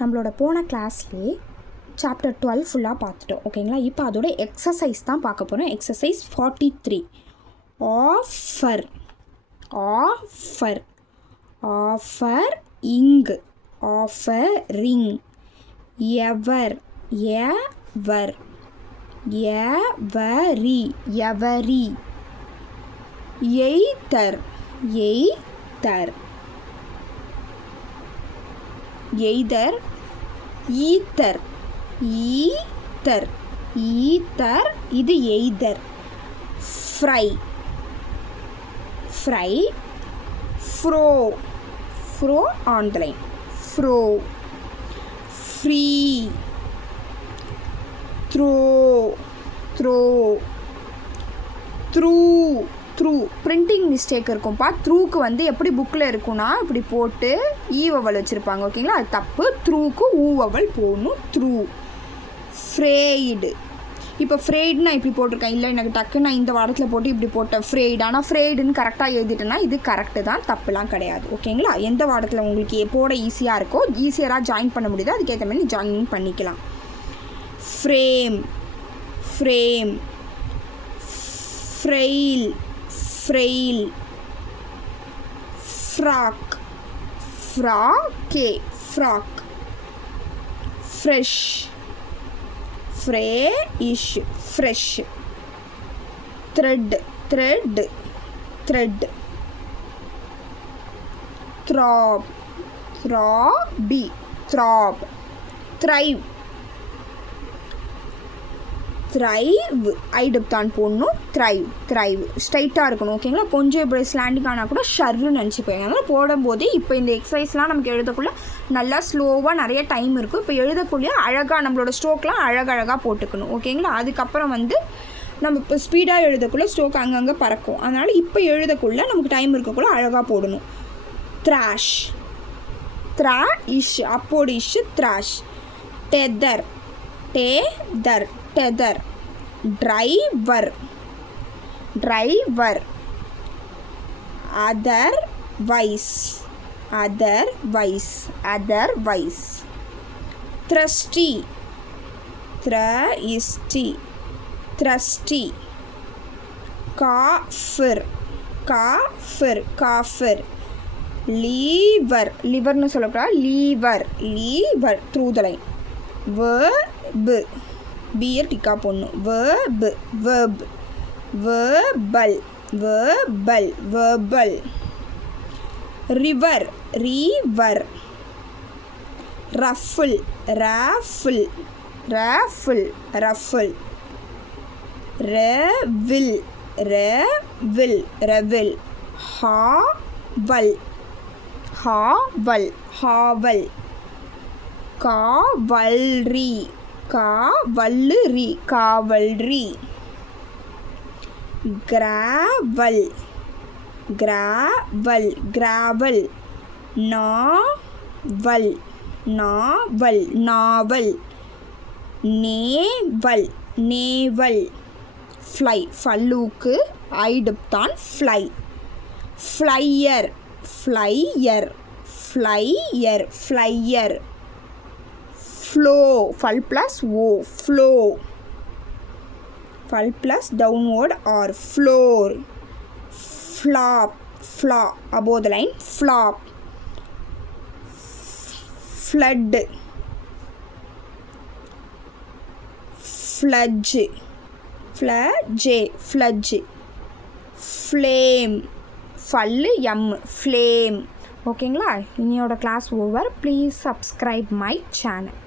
நம்மளோட போன கிளாஸ்லேயே சாப்டர் 12 ஃபுல்லாக பார்த்துட்டோம். ஓகேங்களா? இப்போ அதோட எக்ஸசைஸ் தான் பார்க்க போகிறோம். எக்ஸசைஸ் 43. ஆஃபர் ஆஃபர் ஆஃபர் இங் offering ever ever every every either either either either either either இது either fry fry fro fro on the line fro free throw throw through through printing mistake இருக்கும்ப்பா. த்ரூக்கு வந்து எப்படி புக்கில் இருக்குன்னா இப்படி போட்டு ஈவவல் வச்சுருப்பாங்க. ஓகேங்களா? அது தப்பு. த்ரூக்கு ஊவவல் போடணும். த்ரூ. ஃப்ரேய்டு. இப்போ ஃப்ரேய்டு நான் இப்படி போட்டிருக்கேன். இல்லை எனக்கு டக்கு நான் இந்த வாரத்தில் போட்டு இப்படி போட்டேன் ஃப்ரேய்டு. ஆனால் ஃப்ரேய்டுன்னு கரெக்டாக எழுதிட்டேன்னா இது கரெக்டு தான், தப்புலாம் கிடையாது. ஓகேங்களா? எந்த வாரத்தில் உங்களுக்கு போட ஈஸியாக இருக்கோ, ஈஸியராக ஜாயின் பண்ண முடியுதோ அதுக்கேற்ற மாதிரி ஜாயின் பண்ணிக்கலாம். Frame frame frail frail frog ஃப்ராக்கே frog fresh fresh fresh thread thread thread throb த்ராபி த்ராப் த்ரைவ் த்ரைவ் ஐடுப்தான் போடணும். த்ரைவ் த்ரைவ் ஸ்ட்ரைட்டாக இருக்கணும். ஓகேங்களா? கொஞ்சம் இப்படி ஸ்லாண்டிங் ஆனால் கூட ஷர்ன்னு நினச்சிப்போம். அதனால் போடும்போது இப்போ இந்த எக்ஸசைஸ்லாம் நமக்கு எழுதக்குள்ளே நல்லா ஸ்லோவாக நிறைய டைம் இருக்கும். இப்போ எழுதக்குள்ளே அழகாக நம்மளோட ஸ்ட்ரோக்லாம் அழகழகாக போட்டுக்கணும். ஓகேங்களா? அதுக்கப்புறம் வந்து நம்ம இப்போ ஸ்பீடாக எழுதக்குள்ளே ஸ்ட்ரோக் அங்கங்கே பறக்கும். அதனால் இப்போ எழுதக்குள்ளே நமக்கு டைம் இருக்கக்குள்ளே அழகாக போடணும். த்ராஷ் த்ரா இஷ் அப்போடு இஷ் thrash tether tether tether driver driver otherwise otherwise otherwise thirsty thirsty thirsty காஃபிர் காஃபிர் காஃபிர் லீவர் லிவர்னு சொல்லக்கூடாது, lever lever through the line verb பியர் டிக்கா போடணும். verb verb verbal verbal verbal river river ruffle raffle raffle ruffle revel revel revel hovel hovel hovel cavalry cavalry cavalry gravel gravel gravel novel novel novel naval naval fly ஃபல்லூக்கு ஐடுப்தான் fly flier flier flier flier flow ஃபல் plus ஓ flow ஃபல் plus downward or floor flop ஃப்ளா above the line flop flood ஃப்ளட்ஜ் ஃப்ளட்ஜே ஃப்ளட்ஜ் flame ஃபல்லு எம் ஃப்ளேம். ஓகேங்களா? இன்னையோட class over. Please subscribe my channel.